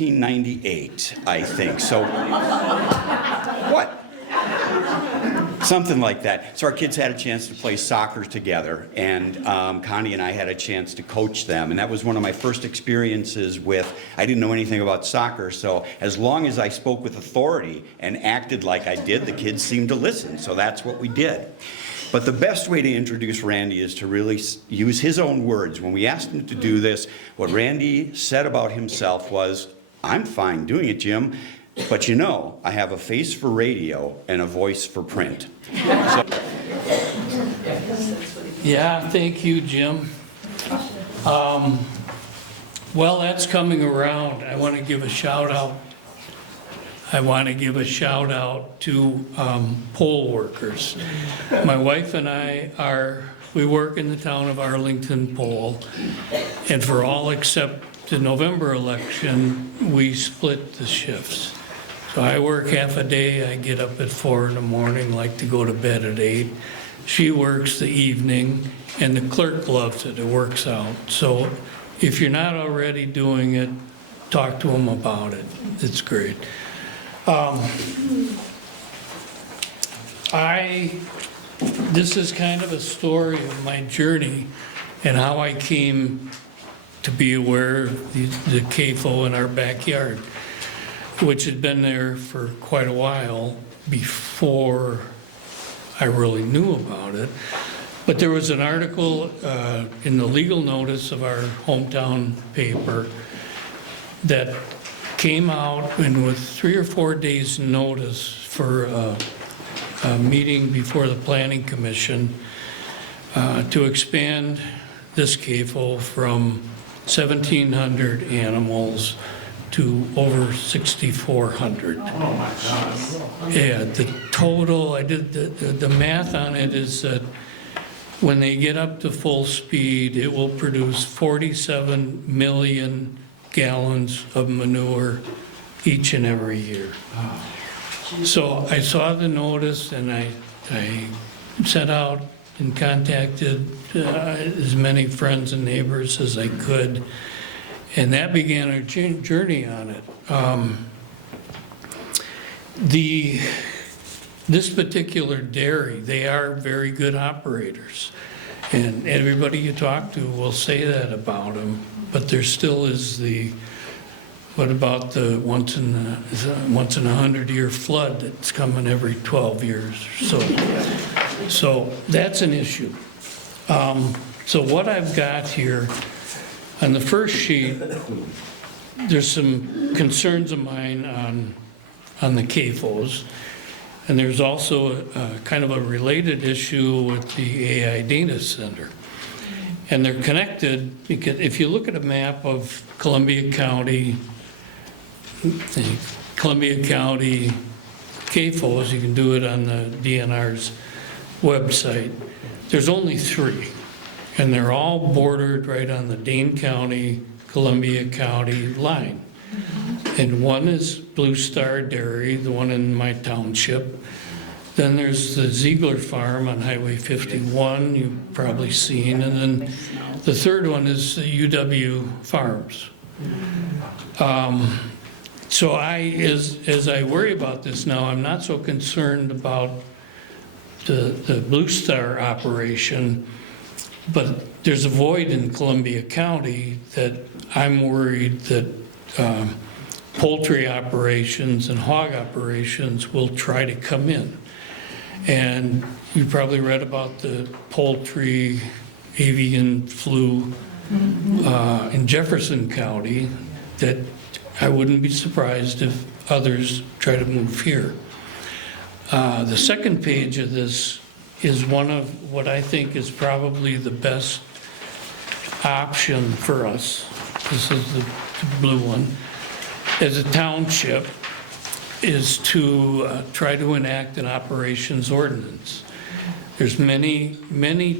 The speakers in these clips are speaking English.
1998, I think. So, what? Something like that. So our kids had a chance to play soccer together, and Connie and I had a chance to coach them, and that was one of my first experiences with, I didn't know anything about soccer, so as long as I spoke with authority and acted like I did, the kids seemed to listen, so that's what we did. But the best way to introduce Randy is to really use his own words. When we asked him to do this, what Randy said about himself was, "I'm fine doing it, Jim, but you know, I have a face for radio and a voice for print." So, yeah, thank you, Jim. Well, that's coming around. I want to give a shout out. To poll workers. My wife and I we work in the town of Arlington poll, and for all except the November election, we split the shifts. So I work half a day, I get up at 4 in the morning, like to go to bed at 8. She works the evening, and the clerk loves it, it works out. So if you're not already doing it, talk to them about it, it's great. This is kind of a story of my journey and how I came to be aware of the CAFO in our backyard, which had been there for quite a while before I really knew about it. But there was an article in the legal notice of our hometown paper that came out, and with 3 or 4 days notice for a meeting before the Planning Commission to expand this CAFO from 1,700 animals to over 6,400. Oh my God. Yeah, the total, I did the math on it, is that when they get up to full speed, it will produce 47 million gallons of manure each and every year. So I saw the notice, and I set out and contacted as many friends and neighbors as I could, and that began our journey on it. This particular dairy, they are very good operators, and everybody you talk to will say that about them. But there still is what about the once in a 100-year flood that's coming every 12 years or so. So that's an issue. So what I've got here on the first sheet, there's some concerns of mine on the CAFOs, and there's also kind of a related issue with the AI Data Center. And they're connected because if you look at a map of Columbia County CAFOs, you can do it on the DNR's website. There's only 3, and they're all bordered right on the Dane County, Columbia County line. And one is Blue Star Dairy, the one in my township. Then there's the Ziegler Farm on Highway 51, you've probably seen. And then the third one is the UW Farms. So as I worry about this now, I'm not so concerned about the Blue Star operation, but there's a void in Columbia County that I'm worried that poultry operations and hog operations will try to come in. And you probably read about the poultry avian flu in Jefferson County, that I wouldn't be surprised if others try to move here. The second page of this is one of what I think is probably the best option for us. This is the blue one. As a township, is to try to enact an operations ordinance. There's many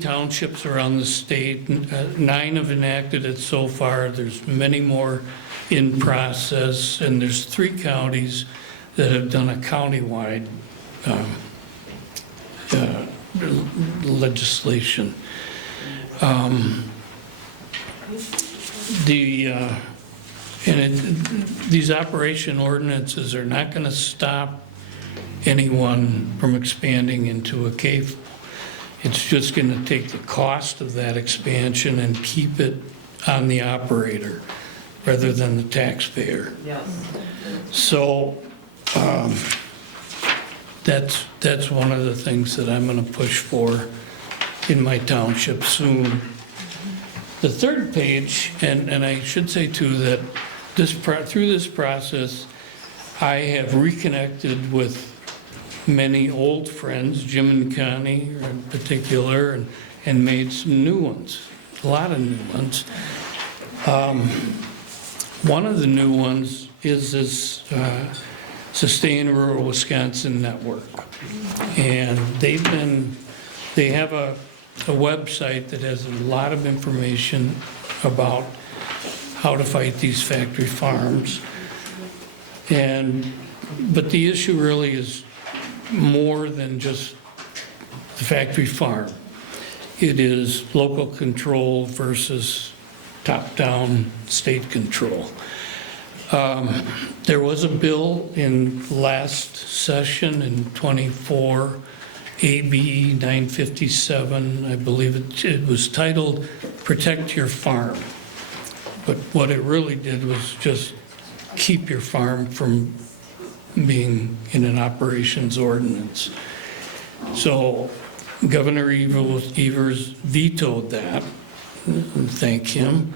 townships around the state. 9 have enacted it so far. There's many more in process, and there's 3 counties that have done a countywide legislation. these operation ordinances are not going to stop anyone from expanding into a CAFO. It's just going to take the cost of that expansion and keep it on the operator rather than the taxpayer. Yes. So that's one of the things that I'm going to push for in my township soon. The third page, and I should say too that through this process, I have reconnected with many old friends, Jim and Connie in particular, and made some new ones, a lot of new ones. One of the new ones is this Sustain Rural Wisconsin Network. And they have a website that has a lot of information about how to fight these factory farms. But the issue really is more than just the factory farm. It is local control versus top-down state control. There was a bill in last session in '24, AB 957, I believe it was titled Protect Your Farm. But what it really did was just keep your farm from being in an operations ordinance. So Governor Evers vetoed that, thank him.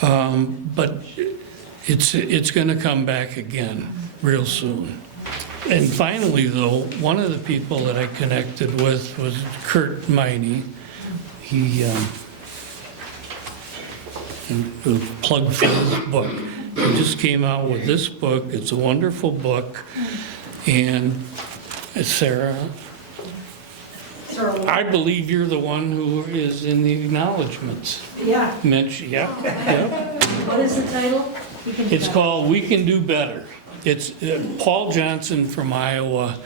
But it's going to come back again real soon. And finally, though, one of the people that I connected with was Kurt Miney. He plugged for his book. He just came out with this book. It's a wonderful book. And Sarah, I believe you're the one who is in the acknowledgments. Yeah. Yep. What is the title? It's called We Can Do Better. It's Paul Johnson from Iowa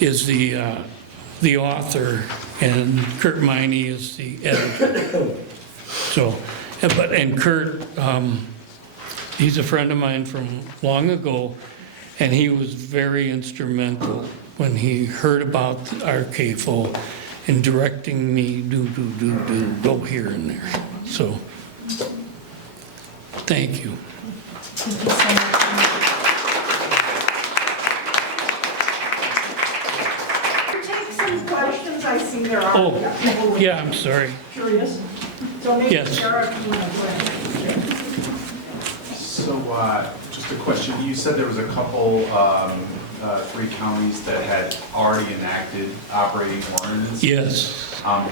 is the author, and Kurt Miney is the editor. So, and Kurt, he's a friend of mine from long ago, and he was very instrumental when he heard about our CAFO in directing me, go here and there. So, thank you. Thank you so much. Take some questions, I see there are. Oh, yeah, I'm sorry. Curious. So maybe Yes. Sarah can go ahead. So, just a question. You said there was a couple, 3 counties that had already enacted operating ordinances. Yes.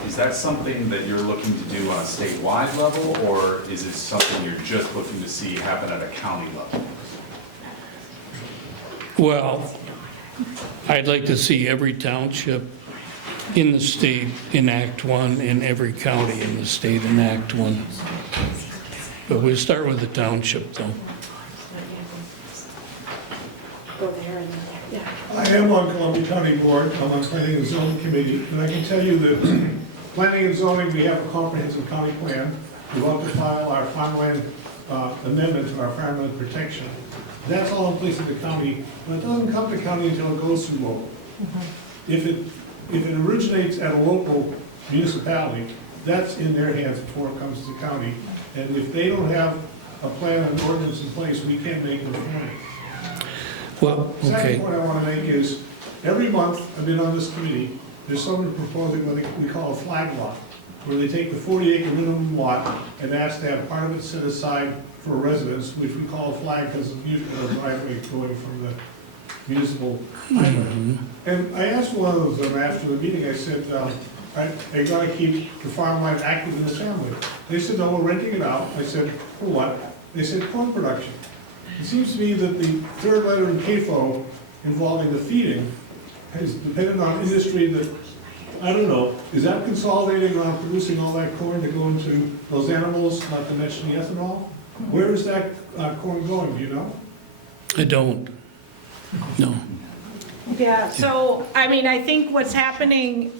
Is that something that you're looking to do on a statewide level, or is it something you're just looking to see happen at a county level? Well, I'd like to see every township in the state enact one, and every county in the state enact one. But we'll start with the township, though. Go there and there, yeah. I am on Columbia County Board, I'm on Planning and Zoning Committee, and I can tell you that Planning and Zoning, we have a comprehensive county plan. We want to file our farmland amendment to our farmland protection. That's all in place in the county, but it doesn't come to county until it goes through local. If it originates at a local municipality, that's in their hands before it comes to the county. And if they don't have a plan and ordinance in place, we can't make it reform. Well, okay. Second point I want to make is, every month I've been on this committee, there's someone proposing what we call a flag lot, where they take the 40-acre minimum lot and ask to have part of it set aside for residents, which we call a flag because it's usually a driveway going from the municipal highway. And I asked one of them after the meeting, I said, I gotta keep the farmland active in the family. They said, no, we're renting it out. I said, for what? They said, corn production. It seems to me that the third letter in CAFO involving the feeding is dependent on industry that, I don't know, is that consolidating around producing all that corn to go into those animals, not to mention the ethanol? Where is that corn going, do you know? I don't. No. Yeah, so, I mean, I think what's happening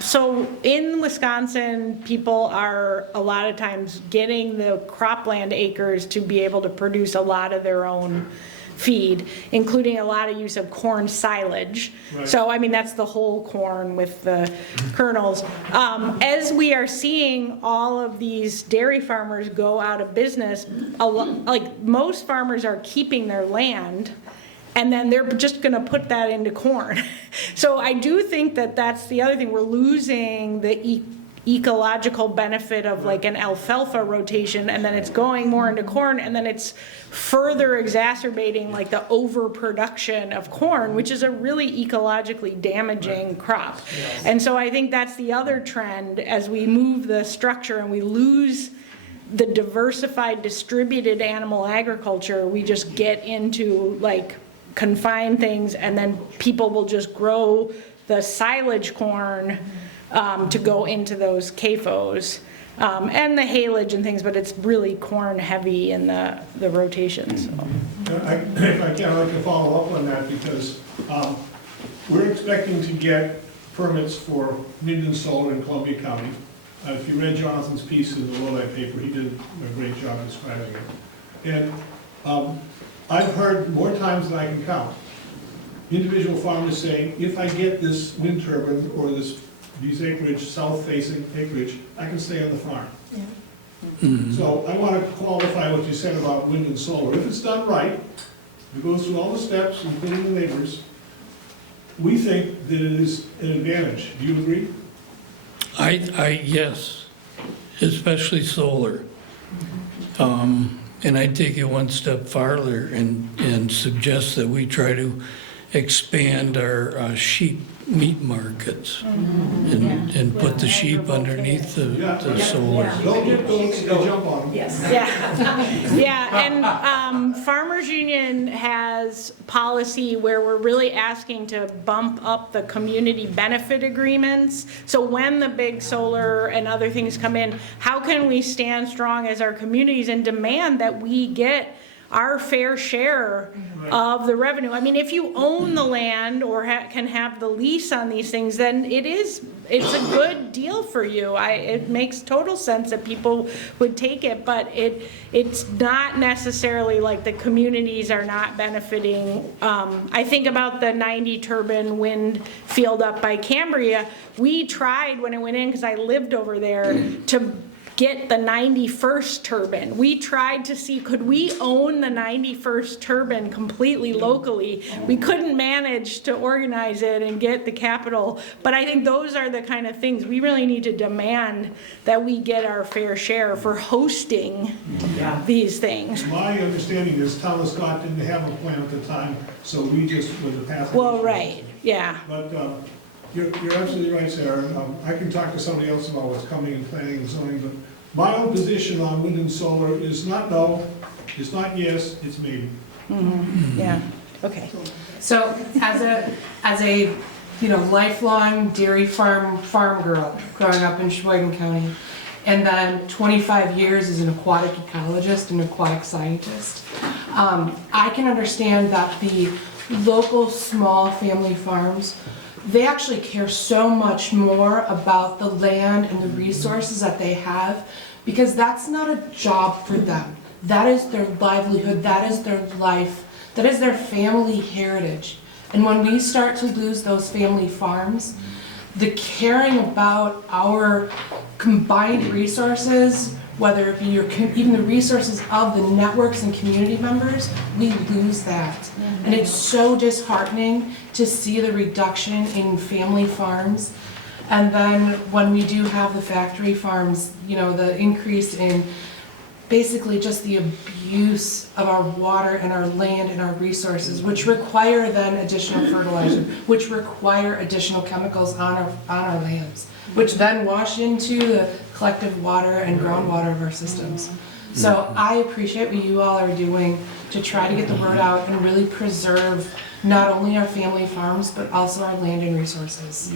So in Wisconsin, people are a lot of times getting the cropland acres to be able to produce a lot of their own feed, including a lot of use of corn silage. Right. So, I mean, that's the whole corn with the kernels. As we are seeing all of these dairy farmers go out of business, like most farmers are keeping their land, and then they're just gonna put that into corn. So I do think that that's the other thing, we're losing the ecological benefit of like an alfalfa rotation, and then it's going more into corn, and then it's further exacerbating like the overproduction of corn, which is a really ecologically damaging crop. And so I think that's the other trend as we move the structure and we lose the diversified distributed animal agriculture, we just get into like confined things, and then people will just grow the silage corn to go into those CAFOs, and the haylage and things, but it's really corn heavy in the rotations. So. If I can, I'd like to follow up on that, because we're expecting to get permits for wind and solar in Columbia County. If you read Jonathan's piece in the Lodi paper, he did a great job describing it. And I've heard more times than I can count, individual farmers saying, if I get this wind turbine or these acreage, south-facing acreage, I can stay on the farm. Mhm. So I want to qualify what you said about wind and solar. If it's done right, it goes through all the steps, including the neighbors, we think that it is an advantage. Do you agree? Yes, especially solar. And I'd take it one step farther and suggest that we try to expand our sheep meat markets and put the sheep underneath the solar. Don't jump on them. Yes. Yeah, yeah, and Farmers Union has policy where we're really asking to bump up the community benefit agreements. So when the big solar and other things come in, how can we stand strong as our communities and demand that we get our fair share of the revenue? I mean, if you own the land or can have the lease on these things, then it's a good deal for you. It makes total sense that people would take it, but it's not necessarily like the communities are not benefiting. I think about the 90 turbine wind field up by Cambria. We tried when it went in, because I lived over there, to get the 91st turbine. We tried to see, could we own the 91st turbine completely locally? We couldn't manage to organize it and get the capital, but I think those are the kind of things we really need to demand, that we get our fair share for hosting these things. My understanding is Thomas Scott didn't have a plan at the time, so we just, with the passage. Well, right, yeah. But you're absolutely right, Sarah. I can talk to somebody else about what's coming in planning and zoning, but my own position on wind and solar is not no, it's not yes, it's maybe. Yeah, okay. So as a lifelong dairy farm girl growing up in Sheboygan County, and then 25 years as an aquatic ecologist and aquatic scientist, I can understand that the local small family farms, they actually care so much more about the land and the resources that they have, because that's not a job for them. That is their livelihood, that is their life, that is their family heritage. And when we start to lose those family farms, the caring about our combined resources, whether it be even the resources of the networks and community members, we lose that. And it's so disheartening to see the reduction in family farms. And then when we do have the factory farms, the increase in basically just the abuse of our water and our land and our resources, which require then additional fertilizer, which require additional chemicals on our lands, which then wash into the collective water and groundwater of our systems. So I appreciate what you all are doing to try to get the word out and really preserve not only our family farms, but also our land and resources.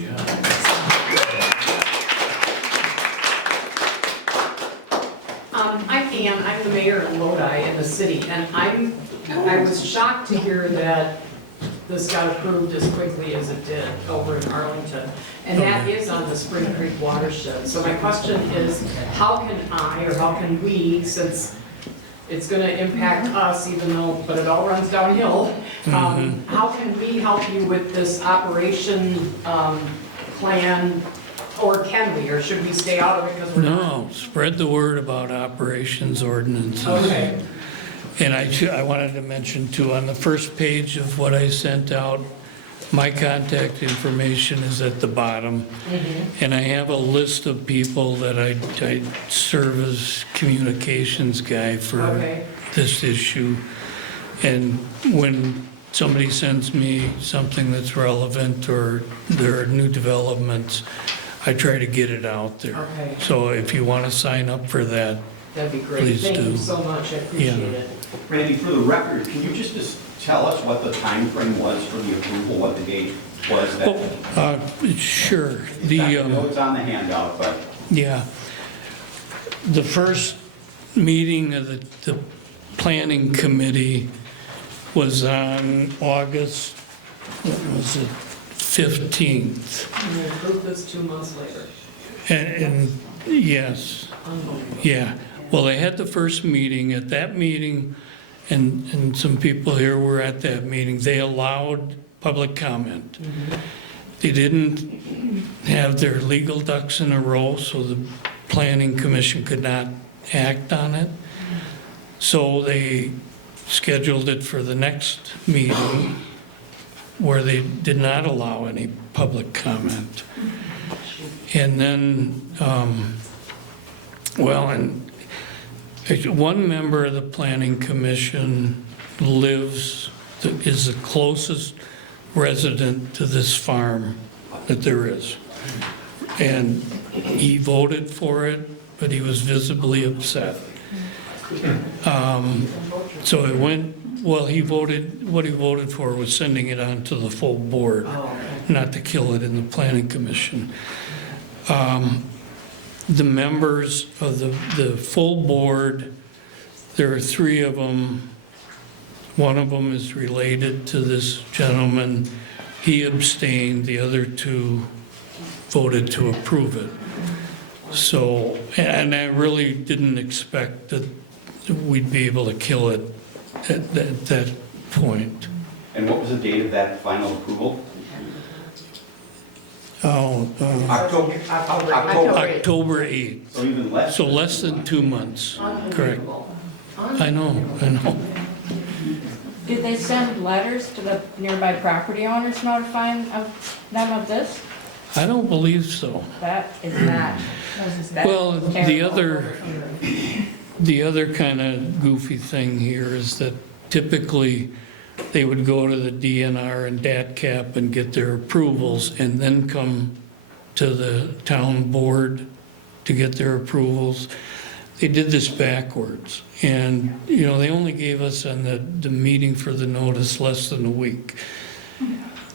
I'm Ann, I'm the mayor of Lodi in the city, and I was shocked to hear that this got approved as quickly as it did over in Arlington. And that is on the Spring Creek watershed. So my question is, how can I, or how can we, since it's gonna impact us even though, but it all runs downhill, how can we help you with this operation plan? Or can we, or should we stay out of it because we're not? No, spread the word about operations ordinances. Okay. And I wanted to mention too, on the first page of what I sent out, my contact information is at the bottom. And I have a list of people that I serve as communications guy for Okay. this issue. And when somebody sends me something that's relevant or there are new developments, I try to get it out there. Okay. So if you want to sign up for that, That'd be great. Please Thank you do. so much, I appreciate Yeah. it. Randy, for the record, can you just tell us what the time frame was for the approval, what the date was that? sure. I know it's on the handout, but Yeah. The first meeting of the planning committee was on August, what was it, 15th. And we approved this 2 months later. And yes, Unbelievable. yeah. Well, they had the first meeting. At that meeting, and some people here were at that meeting, they allowed public comment. They didn't have their legal ducks in a row, so the planning commission could not act on it. So they scheduled it for the next meeting where they did not allow any public comment. And then, one member of the planning commission is the closest resident to this farm that there is. And he voted for it, but he was visibly upset. So it went, what he voted for was sending it on to the full board, not to kill it in the planning commission. The members of the full board, there are 3 of them. One of them is related to this gentleman. He abstained, the other 2 voted to approve it. So, and I really didn't expect that we'd be able to kill it at that point. and what was the date of that final approval? October. October 8th, So even less. so less than 2 months, correct. I know. Did they send letters to the nearby property owners notifying them of this? I don't believe so. That is not. that's Well, the terrible. other kind of goofy thing here is that typically they would go to the DNR and DATCAP and get their approvals and then come to the town board to get their approvals. They did this backwards. And, they only gave us on the meeting for the notice less than a week.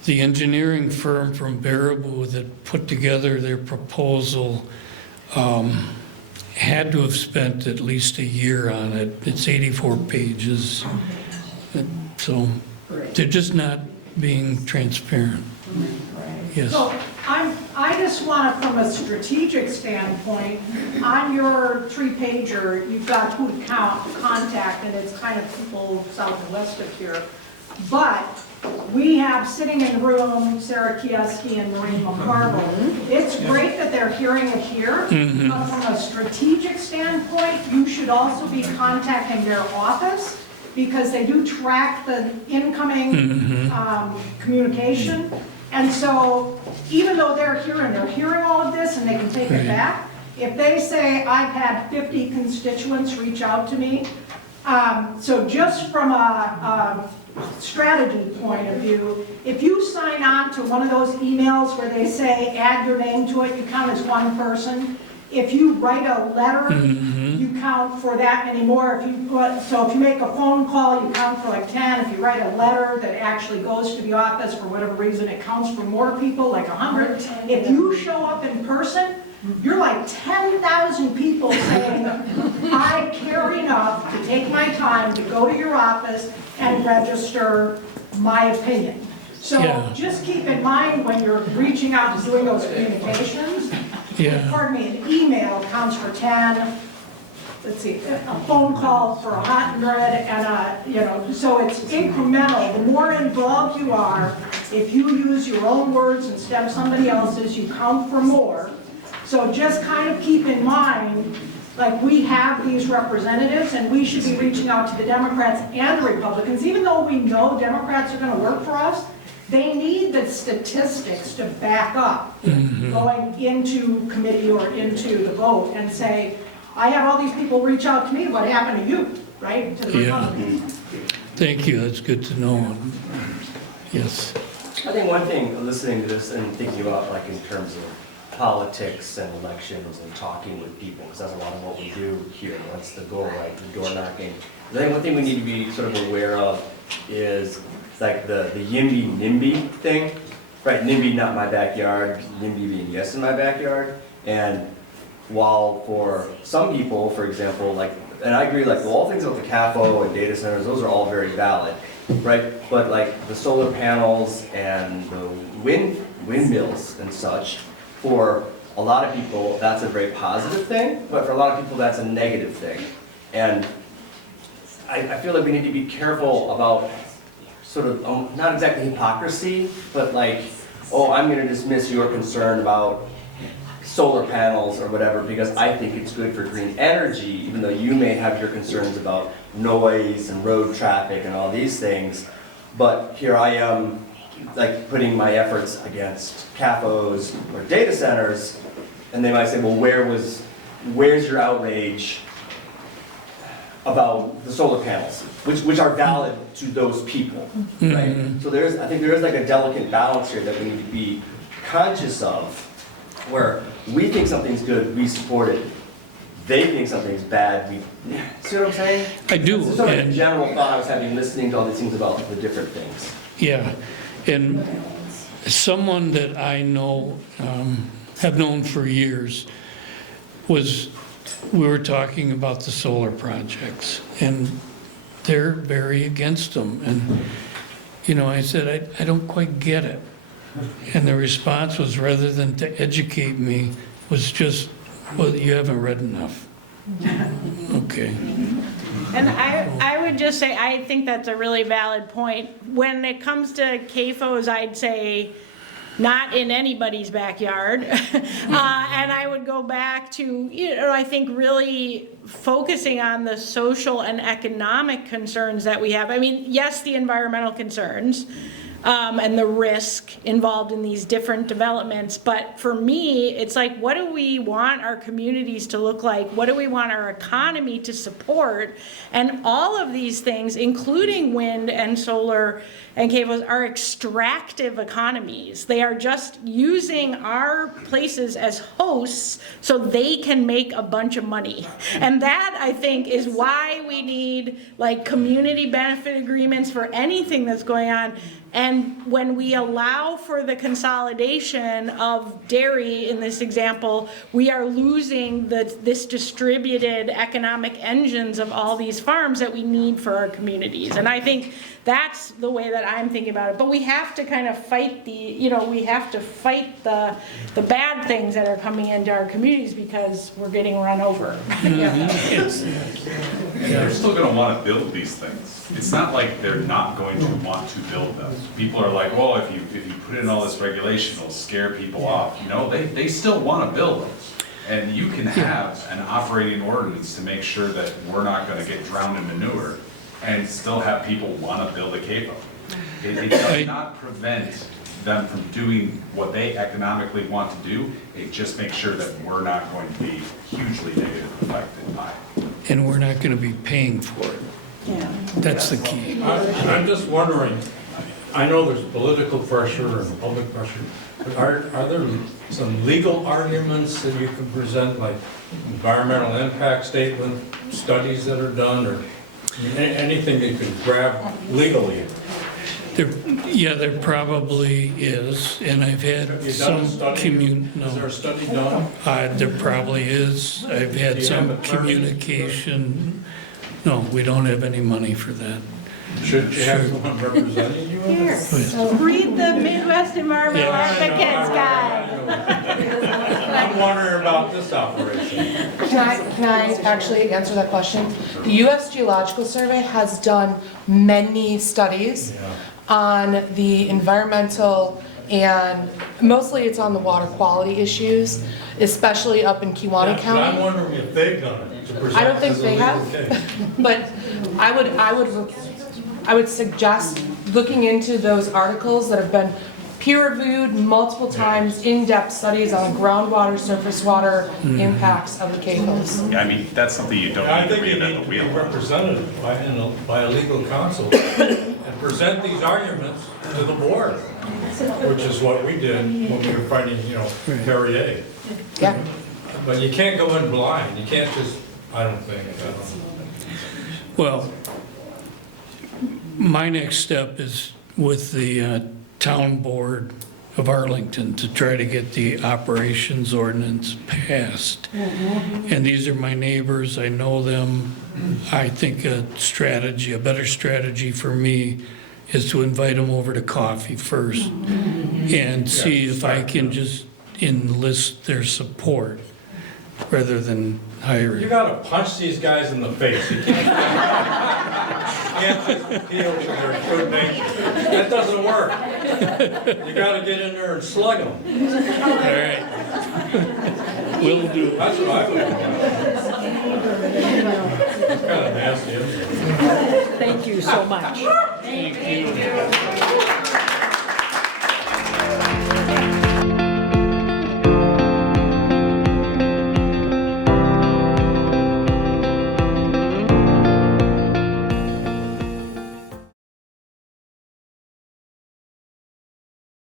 The engineering firm from Baraboo that put together their proposal had to have spent at least a year on it. It's 84 pages. So they're just not being transparent. Yes. So I just want to, from a strategic standpoint, on your 3-pager, you've got who to contact, and it's kind of people south and west of here. But we have sitting in the room Sarah Kieski and Maureen McCarville. It's great that they're hearing it here, but from a strategic standpoint, you should also be contacting their office because they do track the incoming communication. And so even though they're hearing all of this and they can take it back, if they say, I've had 50 constituents reach out to me, so just from a strategy point of view, if you sign on to one of those emails where they say add your name to it, you count as one person. If you write a letter, you count for that many more. So if you make a phone call, you count for like 10. If you write a letter that actually goes to the office for whatever reason, it counts for more people, like 100. If you show up in person, you're like 10,000 people saying, I care enough to take my time to go to your office and register my opinion. So Yeah. just keep in mind when you're reaching out to doing those communications, Yeah, pardon me, an email counts for 10, let's see, a phone call for 100, and so it's incremental. The more involved you are, if you use your own words instead of somebody else's, you count for more. So just kind of keep in mind, like, we have these representatives, and we should be reaching out to the Democrats and the Republicans, even though we know Democrats are gonna work for us. They need the statistics to back up going into committee or into the vote and say, I had all these people reach out to me, what happened to you, right? To the Yeah. Republicans. thank you, that's good to know. Yes, I think one thing, listening to this and thinking about like in terms of politics and elections and talking with people, because that's a lot of what we do here. That's the goal, right? The door knocking. I think one thing we need to be sort of aware of is like the YIMBY NIMBY thing, right? NIMBY not my backyard, NIMBY being yes in my backyard. And while for some people, for example, like, and I agree, like all things about the CAFO and data centers, those are all very valid, right? But like the solar panels and the windmills and such, for a lot of people, that's a very positive thing, but for a lot of people, that's a negative thing. And I feel like we need to be careful about sort of, not exactly hypocrisy, but like, oh, I'm gonna dismiss your concern about solar panels or whatever because I think it's good for green energy, even though you may have your concerns about noise and road traffic and all these things. But here I am, like putting my efforts against CAFOs or data centers, and they might say, well, where's your outrage about the solar panels, which are valid to those people, right? So I think there is like a delicate balance here that we need to be conscious of, where we think something's good, we support it. They think something's bad, we, see what I'm saying? I do. It's sort of a and- general thought I was having listening to all these things about the different things. Yeah, and someone that I know, have known for years, we were talking about the solar projects, and they're very against them. And, I said, I don't quite get it. And the response was, rather than to educate me, was just, well, you haven't read enough. Okay. And I would just say, I think that's a really valid point. When it comes to CAFOs, I'd say not in anybody's backyard. And I would go back to, I think really focusing on the social and economic concerns that we have. I mean, yes, the environmental concerns, and the risk involved in these different developments. But for me, it's like, what do we want our communities to look like? What do we want our economy to support? And all of these things, including wind and solar and cables, are extractive economies. They are just using our places as hosts so they can make a bunch of money. And that, I think, is why we need like community benefit agreements for anything that's going on. And when we allow for the consolidation of dairy in this example, we are losing this distributed economic engines of all these farms that we need for our communities. And I think that's the way that I'm thinking about it. But we have to kind of fight we have to fight the bad things that are coming into our communities because we're getting run over. They're still gonna wanna build these things. It's not like they're not going to want to build them. People are like, well, if you put in all this regulation, it'll scare people off. They still wanna build them. And you can have an operating ordinance to make sure that we're not gonna get drowned in manure and still have people wanna build a CAFO. It does not prevent them from doing what they economically want to do. It just makes sure that we're not going to be hugely negatively affected by it. And we're not going to be paying for it. Yeah. That's the key. I'm just wondering, I know there's political pressure and public pressure, but are there some legal arguments that you can present, like environmental impact statement, studies that are done, or anything you can grab legally? There probably is, and I've had Have you done some a study? Is there a study done? There probably is. I've had Do you have some the permit? communication. No, we don't have any money for that. Should you have someone representing you? Here, read the Midwest Environmental Advocates Guide. I'm wondering about this operation. Can I actually answer that question? The U.S. Geological Survey has done many studies on the environmental and mostly it's on the water quality issues, especially up in Kewaunee But County. I'm wondering if they've done it to present I don't think as a they legal have. case. But I would suggest looking into those articles that have been peer-reviewed multiple times, in-depth studies on groundwater, surface water impacts of the CAFOs. Yeah, I mean, that's something you don't I need to think you reinvent need the to be wheel. represented by a legal counsel and present these arguments to the board, which is what we did when we were fighting, Perrier. Yeah. But you can't go in blind, you can't just, I don't think. Well, my next step is with the town board of Arlington to try to get the operations ordinance passed. And these are my neighbors, I know them. I think a better strategy for me is to invite them over to coffee first and see if I can just enlist their support rather than hiring. You gotta punch these guys in the face. You can't just appeal to their good nature. That doesn't work. You gotta get in there and slug them. All right. Will do. That's what I would do. It's kind of nasty, isn't it? Thank you so much. Thank you.